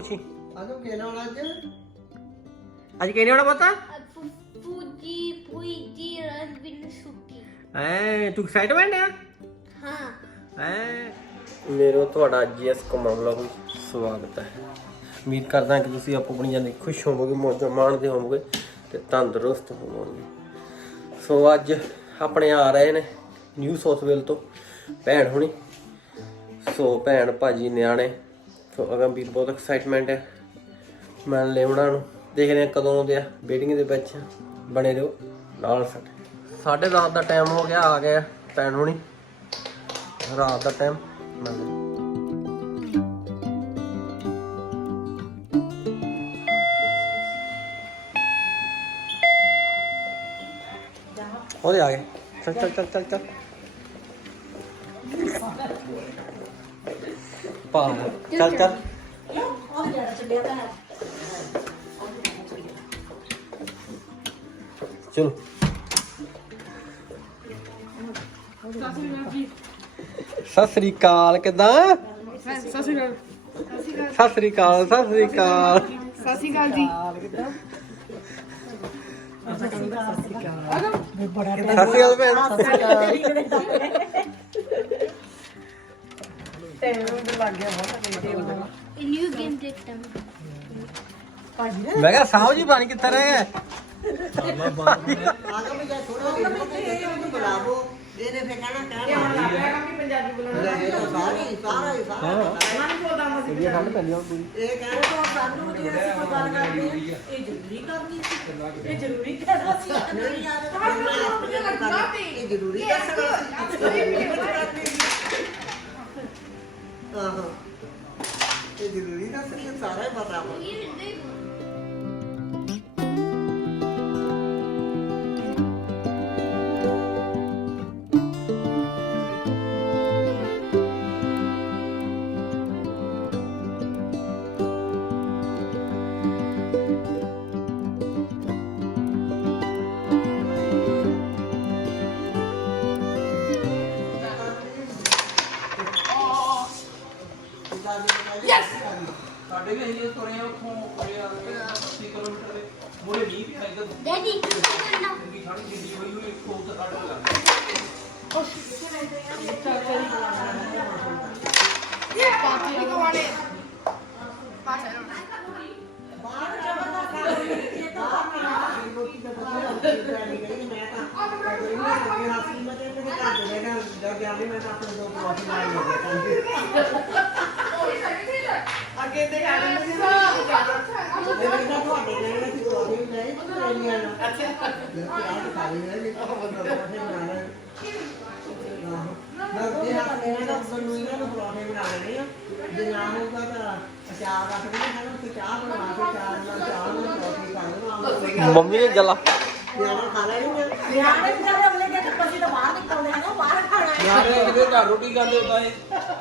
ਪੁੱਛੀ। ਆਨੂੰ ਕਿਹਨਾਂ ਵਾਲਾ ਅੱਜ। ਅੱਜ ਕਿਹਨੇ ਆਉਣਾ ਪਤਾ? ਪੂਜੀ ਪੂਜੀ ਰਸਬਿਨ ਸੁਕੀ ਐ ਤੂੰ ਐਕਸਾਈਟਮੈਂਟ ਆ? ਹਾਂ। ਐ ਮੇਰੋ ਤੁਹਾਡਾ ਜੀਐਸ ਕੁਮਾਰ ਵਲੌਗ ਵਿੱਚ ਸਵਾਗਤ ਹੈ। ਉਮੀਦ ਕਰਦਾ ਕਿ ਤੁਸੀਂ ਆਪੋ ਆਪਣੀ ਜ਼ਿੰਦਗੀ ਖੁਸ਼ ਹੋਵੋਗੇ ਮੌਜਾਂ ਮਾਣਦੇ ਹੋਵੋਗੇ ਤੇ ਤੰਦਰੁਸਤ ਹੋਵੋਗੇ। ਸੋ ਅੱਜ ਆਪਣੇ ਆ ਰਹੇ ਨੇ ਨਿਊ ਸਾਊਥ ਵੇਲ ਤੋਂ ਭੈਣ ਹੁਣੀ। ਸੋ ਭੈਣ ਭਾਜੀ ਨਿਆਣੇ ਸੋ ਅਗੰਭੀਰ ਬਹੁਤ ਐਕਸਾਈਟਮੈਂਟ ਹੈ। ਮੈਂ ਲੈ ਉਹਨਾਂ। ਨੂੰ ਦੇਖਦੇ ਹਾਂ ਕਦੋਂ ਆਉਂਦੇ ਆ। ਵੇਟਿੰਗ ਦੇ ਵਿੱਚ ਬਣੇ ਰਹੋ। ਨਾਲ ਸਾਡੇ ਸਾਢੇ ਦਸ ਦਾ ਟਾਈਮ ਹੋ ਗਿਆ, ਆ ਗਏ ਭੈਣ ਹੁਣੀ। ਰਾਤ ਦਾ ਟਾਈਮ ਉਹਦੇ ਆ ਗਏ। ਚੱਲ ਚੱਲ ਚੱਲ ਚੱਲ। ਪਾ ਚੱਲ ਚੱਲ। ਚਲੋ। ਸਤਿ ਸ੍ਰੀ ਅਕਾਲ ਕਿਦਾਂ? ਸਤਿ ਸ਼੍ਰੀ ਅਕਾਲ ਸਤਿ ਸ੍ਰੀ ਅਕਾਲ। ਸਤਿ ਸ੍ਰੀ ਅਕਾਲ। ਸਤਿ ਸ਼੍ਰੀ ਅਕਾਲ ਜੀ ਸਤਿ ਸ੍ਰੀ ਅਕਾਲ। ਭੈਣ ਮੈਂ। ਤਾਂ ਸਾਨੂੰ ਜੇ ਅਸੀਂ ਕੋਈ ਗੱਲ ਕਰਦੇ ਹਾਂ, ਇਹ ਜ਼ਰੂਰੀ ਕਰਨੀ ਇਹ ਜ਼ਰੂਰੀ ਕਹਿਣਾ ਸੀ ਆਹੋ ਇਹ ਜ਼ਰੂਰੀ ਦੱਸਣੀ ਸਾਰਾ ਹੀ ਪਤਾ ਵਾ। ਡੈਡੀ ਕੀ ਕਰਨਾ? ਚੰਗੀ ਸਾਡੀ ਜਿੰਦੀ ਹੋਈ ਹੋਈ ਇੱਕ ਤੋਂ ਸਾਡੇ ਲੱਗ ਪਾਤੀ ਕਵਾੜੇ ਅੱਗੇ ਤੇ ਆ। ਮੰਮੀ ਨੇ ਜਲਾ। ਯਾਰ ਇਹ ਕਿਤੇ ਘਰ ਰੋਟੀ ਖਾਂਦੇ ਹੁੰਦਾ ਇਹ।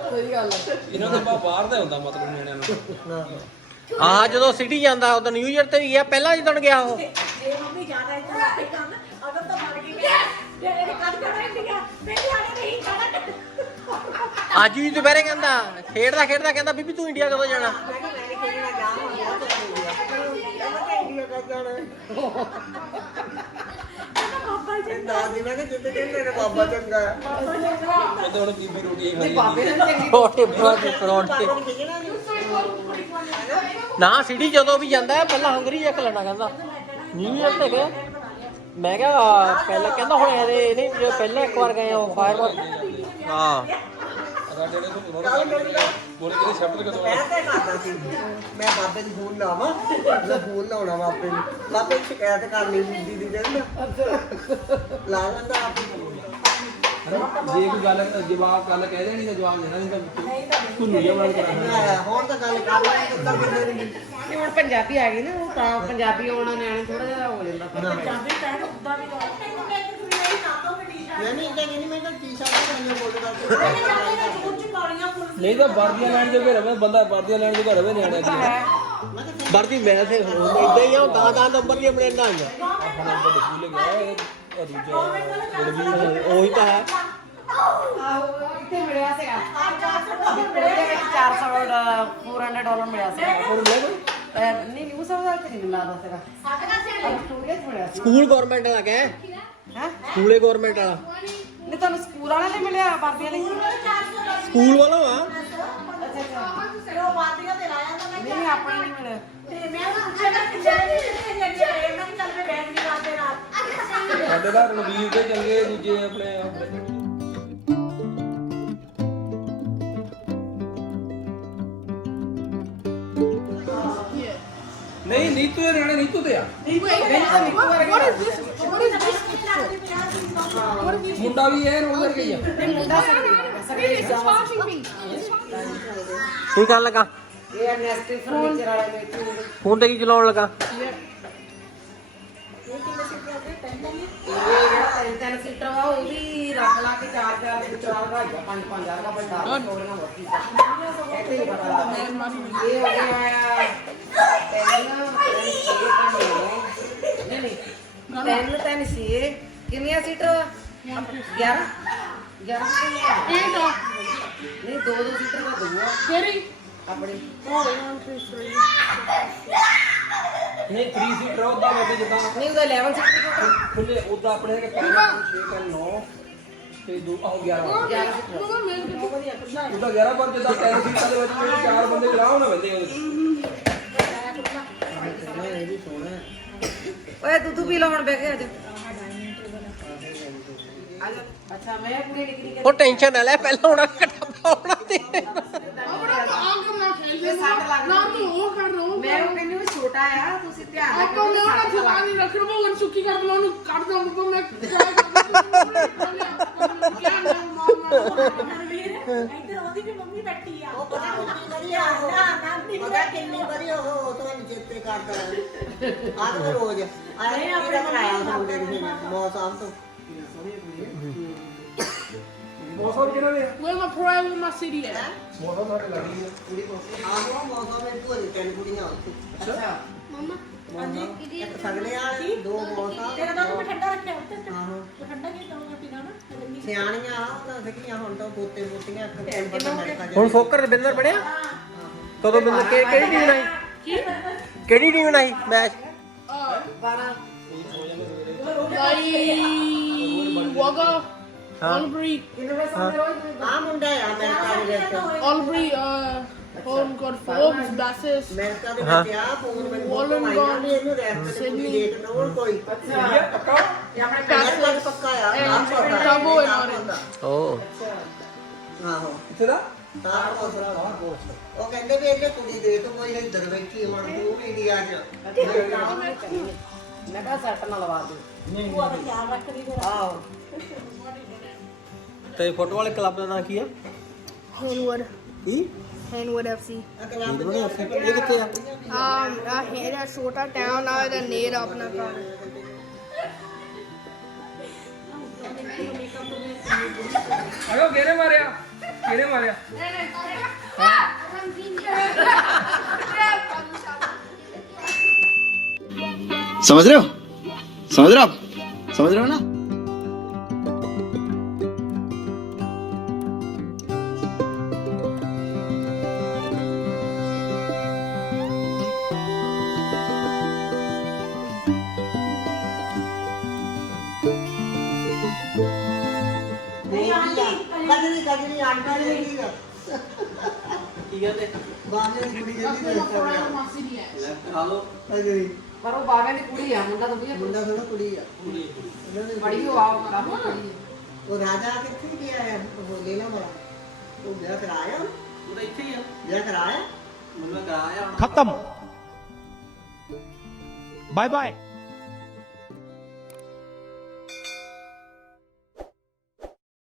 ਸਹੀ ਗੱਲ ਇਹਨਾਂ ਦਾ ਬਾਹਰ ਦਾ ਹੁੰਦਾ ਮਤਲਬ ਨਿਆਣਿਆਂ ਨੂੰ। ਹਾਂ ਜਦੋਂ ਸਿਟੀ ਜਾਂਦਾ ਉਦੋਂ ਨਿਊ ਇਅਰ ਤੇ ਵੀ ਗਿਆ ਪਹਿਲਾਂ ਜਦੋਂ ਗਿਆ ਉਹ। ਅੱਜ ਵੀ ਦੁਪਹਿਰੇ ਕਹਿੰਦਾ ਖੇਡਦਾ ਖੇਡਦਾ ਕਹਿੰਦਾ ਬੀਬੀ ਤੂੰ ਇੰਡੀਆ ਕਦੋਂ ਜਾਣਾ? ਮੈਂ ਕਿ ਜਿੱਤੇ ਕਹਿੰਦੇ ਨੇ ਬਾਬਾ ਚੰਗਾ ਹੈ। ਕਹਿੰਦੇ ਹੁਣ ਬੀਬੀ ਰੋਟੀ ਖਾਈ ਬਾਬੇ ਨਾਲ ਚੰਗੀ ਰੋਟੀ ਪਰੌਂਠੇ। ਪਰੌਂਠੇ ਨਾ ਸਿਟੀ ਜਦੋਂ ਵੀ ਜਾਂਦਾ ਹੈ, ਪਹਿਲਾਂ ਹੰਗਰੀ ਚੱਕ ਲੈਣਾ ਕਹਿੰਦਾ। ਨਿਊ ਇਅਰ ਤੇ ਗਿਆ ਮੈਂ ਕਿਹਾ ਪਹਿਲਾਂ ਕਹਿੰਦਾ ਹੁਣ ਇਹਦੇ ਇਹਨੇ ਜੋ ਪਹਿਲਾਂ ਇੱਕ ਵਾਰ ਗਏ ਉਹ ਫਾਇਰ ਹਾਂ। ਸਾਡੇ ਜਿਹੜੇ ਤੋਂ ਬੋਲੇ ਬੋਲੇ ਕਿਤੇ ਸ਼ਬਦ ਕਦੋਂ ਮੈਂ ਤੇ ਕਰਦਾ ਸੀ। ਮੈਂ ਬਾਬੇ ਨੂੰ ਫੋਨ ਲਾਵਾਂ। ਮੈਂ ਫੋਨ ਲਾਉਣਾ ਬਾਬੇ ਨੂੰ ਬਾਬੇ ਨੂੰ ਸ਼ਿਕਾਇਤ ਕਰਨੀ ਬੀਬੀ ਦੀ ਕਹਿੰਦਾ ਲਾ ਲੈਂਦਾ ਆਪ ਹੀ। ਜੇ ਕੋਈ ਗੱਲ ਜਵਾਬ ਗੱਲ ਕਹਿ ਦੇਣੀ ਤਾਂ ਜਵਾਬ ਦੇਣਾ ਨਹੀਂ ਤਾਂ ਤੁਹਾਨੂੰ ਬਣ ਕਰਾਂਗੇ ਲੈ, ਹੁਣ ਤਾਂ ਗੱਲ ਕਰ ਲੈ ਕਿੱਦਾਂ ਕਿੱਦਾਂ ਦੀ। ਨਹੀਂ ਹੁਣ ਪੰਜਾਬੀ ਆ ਗਈ ਨਾ ਉਹ ਤਾਂ ਪੰਜਾਬੀ ਆਉਣਾ ਨਿਆਣੇ ਥੋੜਾ ਜਿਹਾ ਹੋ ਜਾਂਦਾ। ਫ਼ਰਕ ਮੈਂ ਨਹੀਂ ਇੰਦਾ ਕਹਿੰਦੀ ਮੈਂ ਤਾਂ ਟੀ-ਸ਼ਰਟ ਪਾਈਆਂ ਬੋਲਦਾ। ਨਹੀਂ ਤਾਂ ਵਰਦੀਆਂ ਲੈਣ ਜੋਗੇ ਰਵੇ ਬੰਦਾ ਵਰਦੀਆਂ ਲੈਣ ਜੋਗਾ ਰਵੇ ਨਿਆਣਿਆਂ ਦੀ। ਵਰਦੀ ਮੈਂ ਤੇ ਇਦਾਂ ਹੀ ਆ ਤਾਂ ਤਾਂ ਨੰਬਰ ਨਹੀਂ ਆਪਣੇ ਨੰਬਰ ਗਿਆ ਇਹ ਉਹ ਤਾਂ ਹੈ। ਆਹੋ ਇੱਥੇ ਮਿਲਿਆ ਸੀਗਾ ਉਹਦੇ ਵਿੱਚ 400 ਡਾ- 400 ਡਾਲਰ ਮਿਲਿਆ ਸੀ ਹੁਣ ਮਿਲਿਆ ਕੋਈ? ਅਹ ਨਹੀਂ ਨਿਊ ਸਾਊਥ ਵਾਲ ਤੇ ਨਹੀਂ ਮਿਲਦਾ ਸੀਗਾ ਸਟੂਡੈਂਟ ਮਿਲਿਆ ਸੀ ਸਕੂਲ ਗਵਰਨਮੈਂਟ ਵਾਲਾ ਕਹੇ। ਹੈ? ਸਕੂਲੇ ਗਵਰਨਮੈਂਟ ਵਾਲਾ। ਨਹੀਂ ਤੁਹਾਨੂੰ ਸਕੂਲ ਵਾਲਿਆਂ ਨੇ ਮਿਲਿਆ ਵਰਦੀਆਂ ਲਈ? ਸਕੂਲ ਵਾਲਾ ਵਾ। ਨਹੀਂ ਆਪਣੇ ਨਹੀਂ ਮਿਲਿਆ ਸਾਡੇ ਦਾ ਰਣਵੀਰ ਦੇ ਚੰਗੇ ਦੂਜੇ ਆਪਣੇ ਆਪਣੇ। ਨਹੀਂ ਨੀਤੂ ਦੇ ਨਿਆਣੇ ਨੀਤੂ ਤੇ ਆ। ਮੁੰਡਾ ਵੀ ਇਹ ਰੋਲ ਕਰਕੇ ਹੀ ਆ ਕੀ ਕਰਨ ਲੱਗਾ ਇਹ ਨੈਸਟੀ ਫਰਨੀਚਰ ਵਾਲੇ ਨੇ ਇੱਥੇ ਜਿਹੜੇ ਫੋਨ ਤੇ ਕੀ ਚਲਾਉਣ ਲੱਗਾ ਇਹ ਜਿਹੜਾ ਤਿੰਨ ਵਾ ਉਹ ਵੀ ਦੇ ਦਾ ਇਹ। ਨੌ। ਨਹੀਂ ਛੇ ਕਿੰਨੀਆਂ ਸੀਟਰ 11 11 ਸੀਟਰ ਨਹੀਂ ਦੋ ਦੋ ਸੀਟਰ ਦਾ ਦੋ ਆ। ਤੇਰੀ ਆਪਣੀ। ਨਹੀਂ 3 ਸੀਟਰ ਉਹਦਾ ਵੈਸੇ ਜਿੱਦਾਂ ਨਹੀਂ ਉਹਦਾ 11 ਸੀਟਰ ਖੁੱਲੇ ਉਹਦਾ ਆਪਣੇ ਹੈਗੇ 5 6 3 9 ਤੇ ਦੋ ਆਹ 11 11 ਸੀਟਰ ਉਹਦਾ 11 ਪਰ ਜਿੱਦਾਂ 10 ਸੀਟਾਂ ਦੇ ਵਿੱਚ ਚਾਰ ਬੰਦੇ ਆਰਾਮ ਨਾਲ ਬੰਦੇ। ਉਹਦੇ ਓਏ ਦੁੱਧ ਪੀ ਲਓ ਹੁਣ ਬਹਿ ਕੇ ਆ ਜਾ। ਆ ਜਾ। ਅੱਛਾ ਮੈਂ ਕੁੜੀ ਨਿਕਲੀ ਉਹ ਟੈਨਸ਼ਨ ਨਾ ਲੈ ਪਹਿਲਾਂ ਹੋਣਾ ਘਟਾ ਪਾਉਣਾ ਤੇ। ਤੇ ਸੱਟ ਲੱਗ ਨਾ ਤੂੰ ਉਹ ਕਰ ਰੋ ਮੈਂ ਉਹ ਕਹਿੰਦੀ ਉਹ ਛੋਟਾ ਆ ਤੁਸੀਂ ਧਿਆਨ ਆਪਾਂ ਮੈਂ ਉਹਦਾ ਰੱਖੋ ਇੱਧਰ ਉਹਦੀ ਵੀ ਮੰਮੀ ਬੈਠੀ ਆ। ਉਹ ਪਤਾ ਕਿੰਨੀ ਵਧੀਆ ਨਾ ਨਾ ਪਤਾ ਕਿੰਨੀ ਵਧੀਆ ਉਹ। ਚੇਤੇ ਕਰਦਾ ਆਹ ਤਾਂ ਰੋਜ਼। ਆਏ ਆਪਣੇ ਕਰਾਇਆ ਉਸ ਮੁੰਡੇ ਨੇ ਮੌਸਮ ਤੋਂ। ਮੌਸਮ ਕਿਹਨਾਂ ਆ Where my pride with my city at? ਮੌਸਮ ਸਾਡੇ ਲੱਗੀ ਆ। ਆਹੋ ਮੌਸਮ ਵਿੱਚ ਭੂਆ ਦੀ ਤਿੰਨ ਕੁੜੀਆਂ ਉੱਥੇ। ਮਮਾ ਹਾਂਜੀ। ਇੱਕ ਸਗਲੇ ਵਾਲੀ ਦੋ ਮੌਸਮ ਤੇਰਾ ਦੁੱਧ ਮੈਂ ਠੰਡਾ ਰੱਖਿਆ ਉੱਤੇ ਆਹੋ ਤੂੰ ਠੰਡਾ ਕੀ ਕਰੂੰਗਾ ਪੀਣਾ ਨਾ ਗਰਮੀ ਸਿਆਣੀਆਂ ਆ ਉਹਨਾਂ ਸਿੱਖੀਆਂ ਹੁਣ ਤਾਂ ਪੋਤੇ ਪੋਤੀਆਂ ਇੱਕ ਟੈਂਪਰ ਦਾ ਹੁਣ ਫੋਕਰ ਦੇ ਬਿੰਦਰ ਬਣਿਆ? ਕਦੋਂ ਬਿੰਦਰ ਕਿ- ਕਿਹੜੀ ਟੀਮ ਨਾਲ ਕਿਹੜੀ ਟੀਮ ਨਾਲ ਮੈਚ 12 Like Wagga, Albury, ਆ ਮੁੰਡਾ ਆ ਅਮਰੀਕਾ ਦੇ ਵਿੱਚ Albury, uh, home God Forbes, Bassis. America ਦੇ ਵਿੱਚ ਆ ਫੋਨ ਮੈਨੂੰ ਕਮਾਈਆਂ ਵੀ ਇਹਨੂੰ ਰੈਸਟ ਤੇ ਦੇਖ ਨੋਲ ਕੋਈ ਅੱਛਾ ਪੱਕਾ ਇਹ ਆਪਣੇ ਦਾ ਪੱਕਾ ਆ ਆਪ ਪੱਕਾ Cabo and Orange. ਓ ਆਹੋ ਕਿੱਥੇ ਦਾ ਤਾਂ ਉਹ ਕਹਿੰਦੇ ਵੀ ਇਹਨੇ ਕੁੜੀ ਦੇਖ ਕੋਈ ਇੱਧਰ ਬੈਠੀ ਹੁਣ ਤੂੰ ਵੀ ਇੰਡੀਆ 'ਚ ਮੈਂ ਕਿਹਾ ਸੈੱਟ ਨਾ ਲਵਾ ਦੇ ਭੂਆ ਦਾ ਖਿਆਲ ਰੱਖਦੀ ਫਿਰ ਆਹੋ ਤੇ ਫੁੱਟਬਾਲ ਵਾਲੇ ਕਲੱਬ ਦਾ ਨਾਂ ਕੀ ਆ ਹੈਨਵਰਡ ਕੀ ਹੈਨਵਰਡ ਐਫਸੀ ਇਹ ਕਿੱਥੇ ਆ ਆ ਹੈਰਾ ਛੋਟਾ ਟਾਊਨ ਆ ਇਹਦਾ ਨੇੜ ਆਪਣਾ ਘਰ ਆਇਓ ਕਿਹਨੇ ਮਾਰਿਆ quiere marear. ¿Se me atrevo? ¿Se me atrevo? ¿Se me atrevo o no? ਕੱਢਣੀ ਕੱਢਣੀ ਆਂਟੀ ਨੇ ਕੀ ਕਰ ਕੀ ਕਹਿੰਦੇ ਬਾਗੇ ਦੀ ਕੁੜੀ ਜਿਹੜੀ ਦਾ ਹਿੱਸਾ ਬਣਾ ਮਾਸੀ ਵੀ ਹੈ ਲੈਫਟ ਖਾ ਲਓ ਅਜੇ ਪਰ ਉਹ ਬਾਗੇ ਦੀ ਕੁੜੀ ਆ ਮੁੰਡਾ ਤਾਂ ਵੀ ਮੁੰਡਾ ਤਾਂ ਕੁੜੀ ਆ ਕੁੜੀ ਉਹਨਾਂ ਨੇ ਬੜੀ ਉਹ ਆਉ ਕਰਾ ਉਹ ਰਾਜਾ ਕਿੱਥੇ ਗਿਆ ਹੈ ਉਹ ਲੈਣਾ ਵਾਲਾ ਉਹ ਵਿਆਹ ਕਰਾਇਆ ਉਹ ਤਾਂ ਇੱਥੇ ਹੀ ਆ ਵਿਆਹ ਕਰਾਇਆ ਮੁੰਡਾ ਕਰਾਇਆ ਖਤਮ ਬਾਏ ਬਾਏ